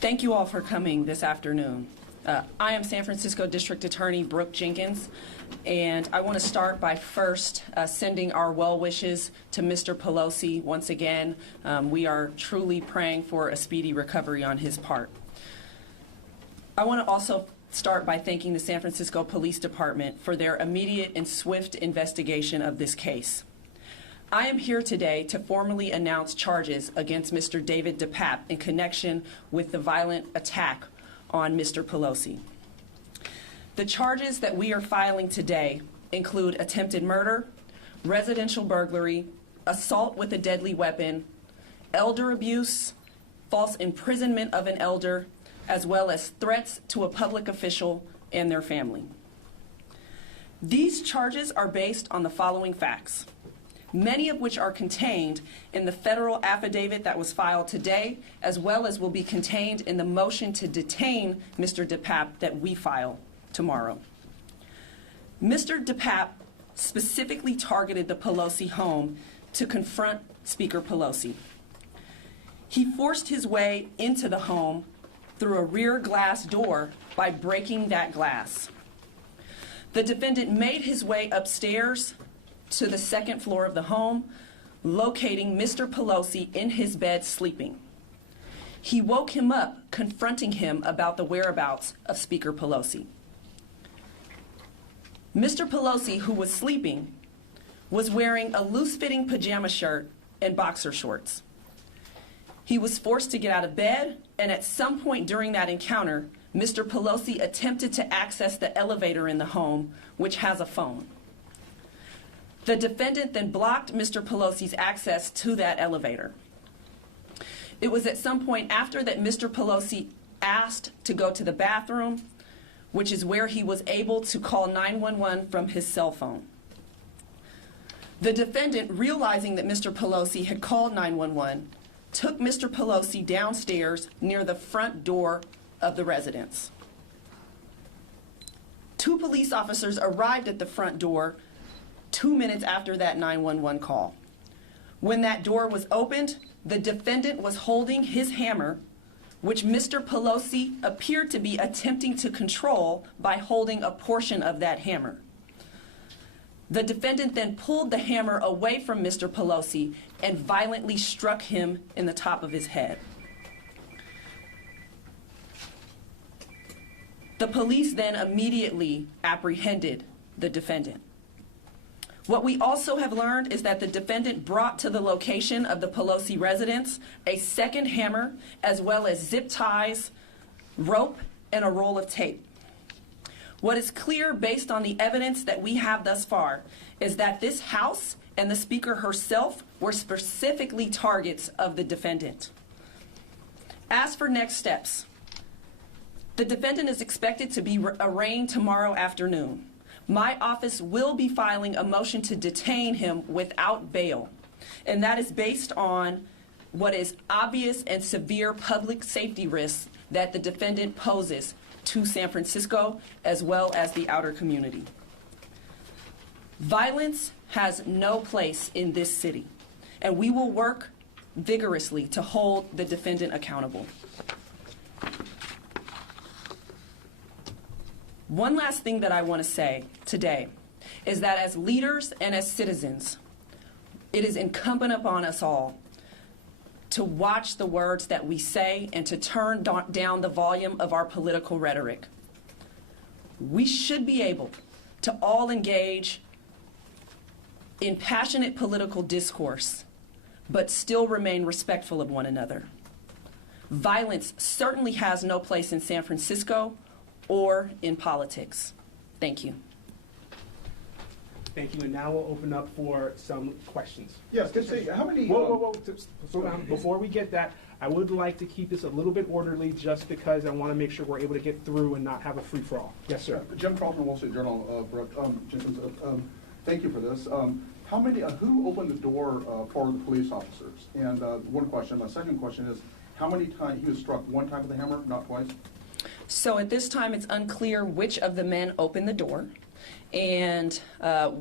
Thank you all for coming this afternoon. I am San Francisco District Attorney Brooke Jenkins, and I want to start by first sending our well wishes to Mr. Pelosi once again. We are truly praying for a speedy recovery on his part. I want to also start by thanking the San Francisco Police Department for their immediate and swift investigation of this case. I am here today to formally announce charges against Mr. David DePape in connection with the violent attack on Mr. Pelosi. The charges that we are filing today include attempted murder, residential burglary, assault with a deadly weapon, elder abuse, false imprisonment of an elder, as well as threats to a public official and their family. These charges are based on the following facts, many of which are contained in the federal affidavit that was filed today, as well as will be contained in the motion to detain Mr. DePape that we file tomorrow. Mr. DePape specifically targeted the Pelosi home to confront Speaker Pelosi. He forced his way into the home through a rear glass door by breaking that glass. The defendant made his way upstairs to the second floor of the home, locating Mr. Pelosi in his bed sleeping. He woke him up, confronting him about the whereabouts of Speaker Pelosi. Mr. Pelosi, who was sleeping, was wearing a loose-fitting pajama shirt and boxer shorts. He was forced to get out of bed, and at some point during that encounter, Mr. Pelosi attempted to access the elevator in the home, which has a phone. The defendant then blocked Mr. Pelosi's access to that elevator. It was at some point after that Mr. Pelosi asked to go to the bathroom, which is where he was able to call 911 from his cell phone. The defendant, realizing that Mr. Pelosi had called 911, took Mr. Pelosi downstairs near the front door of the residence. Two police officers arrived at the front door 2 minutes after that 911 call. When that door was opened, the defendant was holding his hammer, which Mr. Pelosi appeared to be attempting to control by holding a portion of that hammer. The defendant then pulled the hammer away from Mr. Pelosi and violently struck him in the top of his head. The police then immediately apprehended the defendant. What we also have learned is that the defendant brought to the location of the Pelosi residence a second hammer, as well as zip ties, rope, and a roll of tape. What is clear based on the evidence that we have thus far is that this house and the speaker herself were specifically targets of the defendant. As for next steps, the defendant is expected to be arraigned tomorrow afternoon. My office will be filing a motion to detain him without bail, and that is based on what is obvious and severe public safety risks that the defendant poses to San Francisco as well as the outer community. Violence has no place in this city, and we will work vigorously to hold the defendant accountable. One last thing that I want to say today is that as leaders and as citizens, it is incumbent upon us all to watch the words that we say and to turn down the volume of our political rhetoric. We should be able to all engage in passionate political discourse, but still remain respectful of one another. Violence certainly has no place in San Francisco or in politics. Thank you. Thank you, and now we'll open up for some questions. Yes, can say, how many... Whoa. Slow down. Before we get that, I would like to keep this a little bit orderly just because I want to make sure we're able to get through and not have a free-for-all. Yes, sir. Jim Carlton, Wall Street Journal. Brooke, thank you for this. How many, who opened the door for the police officers? And one question. My second question is, how many times, he was struck one time with a hammer, not twice? So at this time, it's unclear which of the men opened the door. And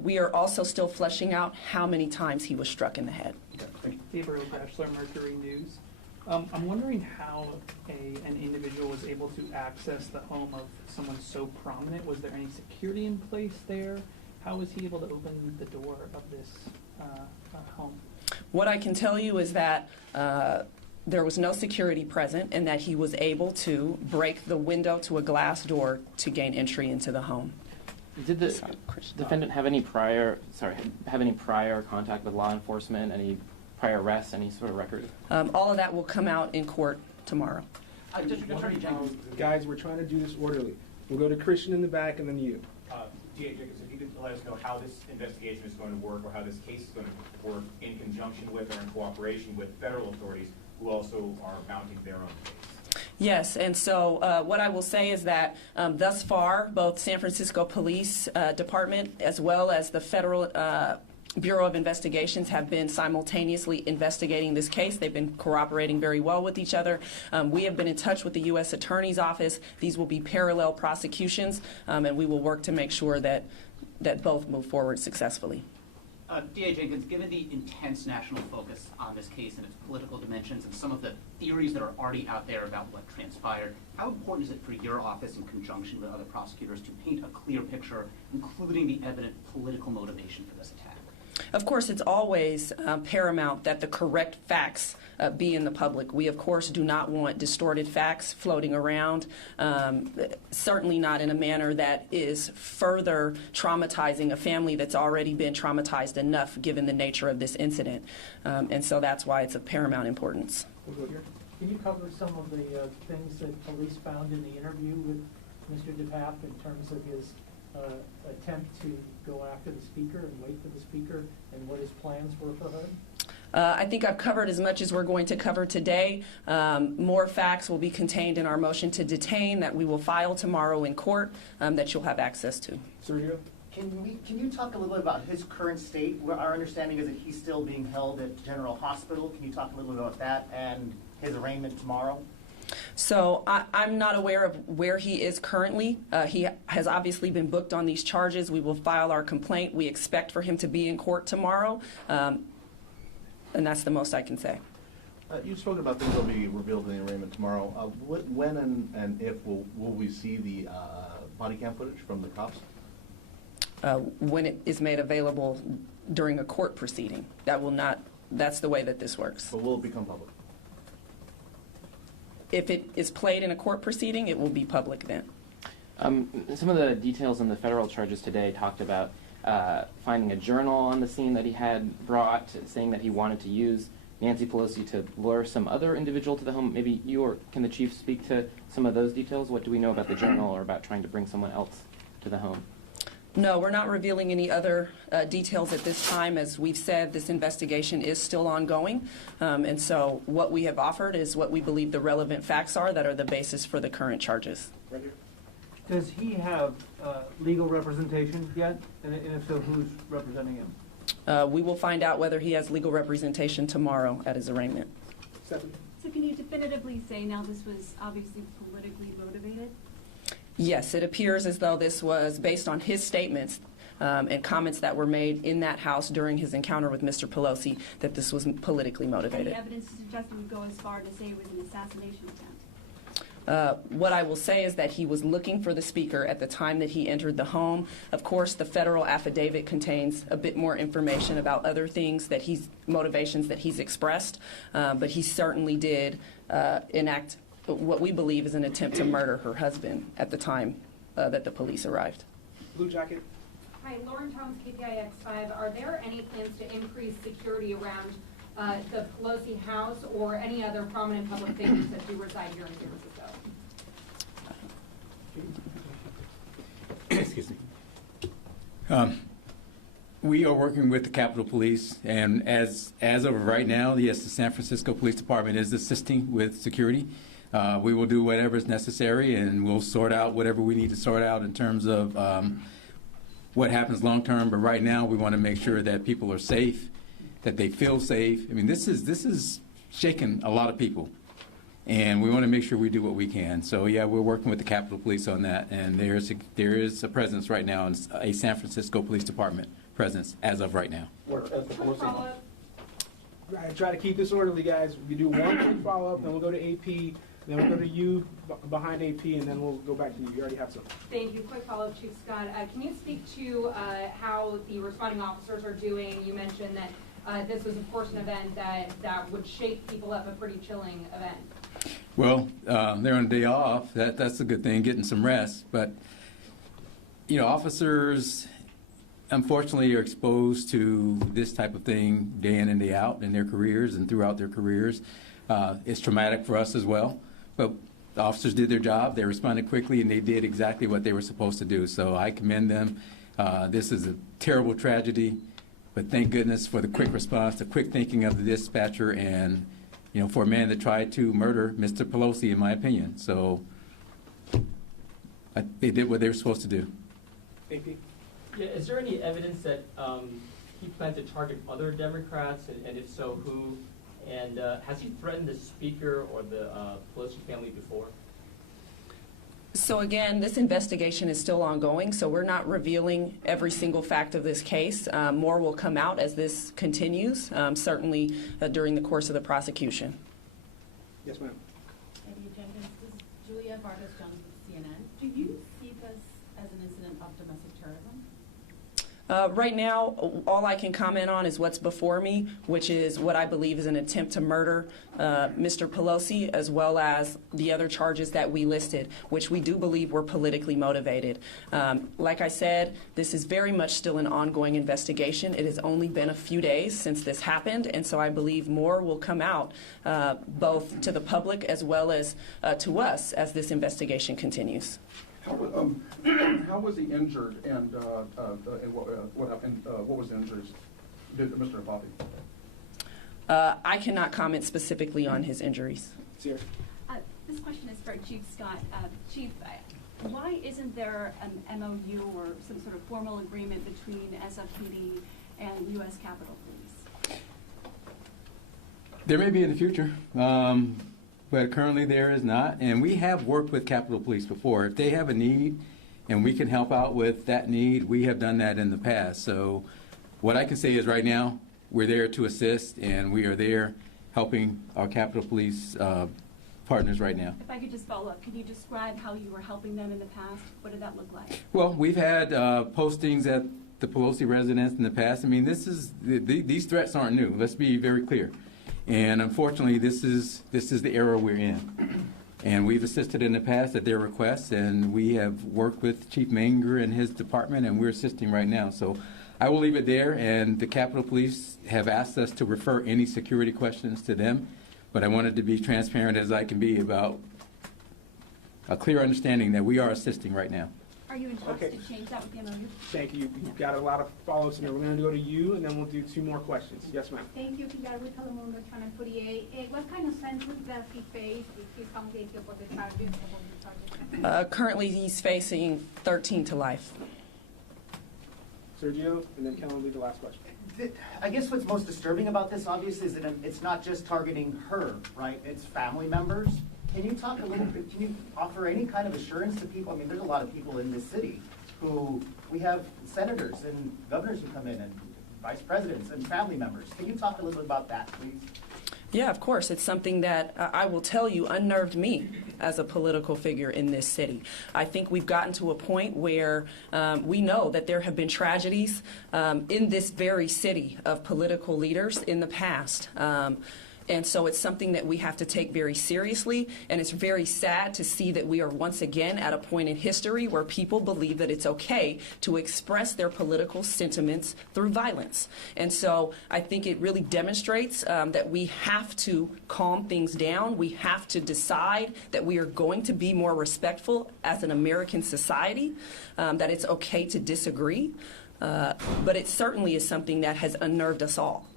we are also still fleshing out how many times he was struck in the head. Okay, thank you. Gabriel Bachelor, Mercury News. I'm wondering how an individual was able to access the home of someone so prominent. Was there any security in place there? How was he able to open the door of this home? What I can tell you is that there was no security present and that he was able to break the window to a glass door to gain entry into the home. Did the defendant have any prior contact with law enforcement, any prior arrests, any sort of record? All of that will come out in court tomorrow. District Attorney Jenkins. Guys, we're trying to do this orderly. We'll go to Christian in the back and then you. DA Jenkins, if you could let us know how this investigation is going to work or how this case is going to work in conjunction with or in cooperation with federal authorities who also are mounting their own case. Yes, and so what I will say is that thus far, both San Francisco Police Department as well as the Federal Bureau of Investigations have been simultaneously investigating this case. They've been cooperating very well with each other. We have been in touch with the U.S. Attorney's Office. These will be parallel prosecutions, and we will work to make sure that both move forward successfully. DA Jenkins, given the intense national focus on this case and its political dimensions and some of the theories that are already out there about what transpired, how important is it for your office in conjunction with other prosecutors to paint a clear picture, including the evident political motivation for this attack? Of course, it's always paramount that the correct facts be in the public. We, of course, do not want distorted facts floating around, certainly not in a manner that is further traumatizing a family that's already been traumatized enough given the nature of this incident. And so that's why it's of paramount importance. Can you cover some of the things that police found in the interview with Mr. DePape in terms of his attempt to go after the speaker and wait for the speaker and what his plans were for her? I think I've covered as much as we're going to cover today. More facts will be contained in our motion to detain that we will file tomorrow in court that you'll have access to. Sergio? Can you talk a little bit about his current state? Our understanding is that he's still being held at General Hospital. Can you talk a little bit about that and his arraignment tomorrow? So I'm not aware of where he is currently. He has obviously been booked on these charges. We will file our complaint. We expect for him to be in court tomorrow, and that's the most I can say. You've spoken about things that will be revealed in the arraignment tomorrow. When and if will we see the body cam footage from the cops? When it is made available during a court proceeding. That's the way that this works. But will it become public? If it is played in a court proceeding, it will be public then. Some of the details in the federal charges today talked about finding a journal on the scene that he had brought, saying that he wanted to use Nancy Pelosi to lure some other individual to the home. Maybe you or can the chief speak to some of those details? What do we know about the journal or about trying to bring someone else to the home? No, we're not revealing any other details at this time. As we've said, this investigation is still ongoing, and so what we have offered is what we believe the relevant facts are that are the basis for the current charges. Right here. Does he have legal representation yet? And if so, who's representing him? We will find out whether he has legal representation tomorrow at his arraignment. Stephanie? So can you definitively say now this was obviously politically motivated? Yes, it appears as though this was based on his statements and comments that were made in that house during his encounter with Mr. Pelosi, that this was politically motivated. Any evidence to suggest it would go as far to say it was an assassination attempt? What I will say is that he was looking for the speaker at the time that he entered the home. Of course, the federal affidavit contains a bit more information about other things that motivations that he's expressed, but he certainly did enact what we believe is an attempt to murder her husband at the time that the police arrived. Blue jacket? Hi, Lauren Toms, KPIX5. Are there any plans to increase security around the Pelosi house or any other prominent public figures that do reside here in San Francisco? Excuse me. We are working with the Capitol Police, and as of right now, yes, the San Francisco Police Department is assisting with security. We will do whatever is necessary, and we'll sort out whatever we need to sort out in terms of what happens long term. But right now, we want to make sure that people are safe, that they feel safe. I mean, this is shaking a lot of people, and we want to make sure we do what we can. So yeah, we're working with the Capitol Police on that, and there is a presence right now, a San Francisco Police Department presence as of right now. Where, as the Pelosi, I try to keep this orderly, guys. We do one quick follow-up, then we'll go to AP, then we'll go to you behind AP, and then we'll go back to you. You already have some. Thank you. Quick follow-up, Chief Scott. Can you speak to how the responding officers are doing? You mentioned that this was, of course, an event that would shake people up, a pretty chilling event. Well, they're on a day off. That's a good thing, getting some rest. But, you know, officers, unfortunately, are exposed to this type of thing day in and day out in their careers and throughout their careers. It's traumatic for us as well. But the officers did their job. They responded quickly, and they did exactly what they were supposed to do. So I commend them. This is a terrible tragedy, but thank goodness for the quick response, the quick thinking of the dispatcher, and, you know, for a man that tried to murder Mr. Pelosi, in my opinion. So they did what they were supposed to do. AP? Yeah, is there any evidence that he planned to target other Democrats, and if so, who? And has he threatened the Speaker or the Pelosi family before? So again, this investigation is still ongoing, so we're not revealing every single fact of this case. More will come out as this continues, certainly during the course of the prosecution. Yes, ma'am. Lady Jenkins, this is Julia Vargas-Jones with CNN. Do you see this as an incident of domestic terrorism? Right now, all I can comment on is what's before me, which is what I believe is an attempt to murder Mr. Pelosi, as well as the other charges that we listed, which we do believe were politically motivated. Like I said, this is very much still an ongoing investigation. It has only been a few days since this happened, and so I believe more will come out, both to the public as well as to us as this investigation continues. How was he injured, and what happened? What was the injuries? Did Mr. Apapi? I cannot comment specifically on his injuries. Sierra? This question is for Chief Scott. Chief, why isn't there an MOU or some sort of formal agreement between SFPD and U.S. Capitol Police? There may be in the future. But currently there is not, and we have worked with Capitol Police before. If they have a need and we can help out with that need, we have done that in the past. So what I can say is right now, we're there to assist, and we are there helping our Capitol Police partners right now. If I could just follow up, could you describe how you were helping them in the past? What did that look like? Well, we've had postings at the Pelosi residence in the past. I mean, these threats aren't new. Let's be very clear. And unfortunately, this is the era we're in. And we've assisted in the past at their request, and we have worked with Chief Manger and his department, and we're assisting right now. So I will leave it there, and the Capitol Police have asked us to refer any security questions to them, but I wanted to be transparent as I can be about a clear understanding that we are assisting right now. Are you in talks Okay. to change that with the MOU? Thank you. You've got a lot of follow-ups in there. We're going to go to you, and then we'll do 2 more questions. Yes, ma'am. Thank you, Pilar with Telemundo, Channel 48. What kind of sentence does he face if he's found guilty of the charges? Currently, he's facing 13 to life. Sergio, and then Kellen will be the last question. I guess what's most disturbing about this, obviously, is that it's not just targeting her, right? It's family members. Can you talk a little bit, can you offer any kind of assurance to people? I mean, there's a lot of people in this city who, we have senators and governors who come in, and vice presidents and family members. Can you talk a little bit about that, please? Yeah, of course. It's something that I will tell you unnerved me as a political figure in this city. I think we've gotten to a point where we know that there have been tragedies in this very city of political leaders in the past. And so it's something that we have to take very seriously, and it's very sad to see that we are once again at a point in history where people believe that it's okay to express their political sentiments through violence. And so I think it really demonstrates that we have to calm things down. We have to decide that we are going to be more respectful as an American society, that it's okay to disagree, but it certainly is something that has unnerved us all.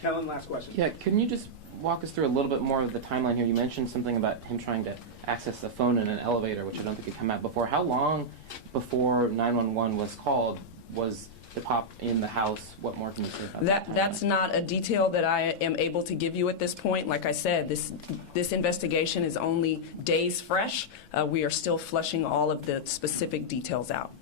Kellen, last question. Yeah, can you just walk us through a little bit more of the timeline here? You mentioned something about him trying to access the phone in an elevator, which I don't think had come out before. How long before 911 was called was the pop in the house? What more can you say about that? That's not a detail that I am able to give you at this point. Like I said, this investigation is only days fresh. We are still fleshing all of the specific details out.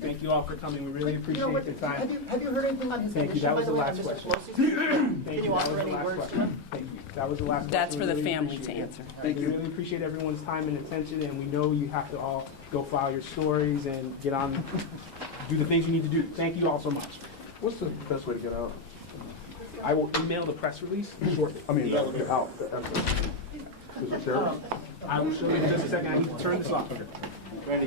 Thank you all for coming. We really You know appreciate what, the time. have you heard anything on his Thank you. condition, That by was the the way, last on Mr. question. Pelosi's? Thank Can you That offer was the any last words to question. him? Thank you. That was the last question. That's for We the really family to appreciate it. answer. Thank We you. really appreciate everyone's time and attention, and we know you have to all go file your stories and get on, do the things you need to do. Thank you all so much. What's the best way to get out? I will email the press release shortly. I mean, out, the I will show you in just a second. I need to turn this off. Ready?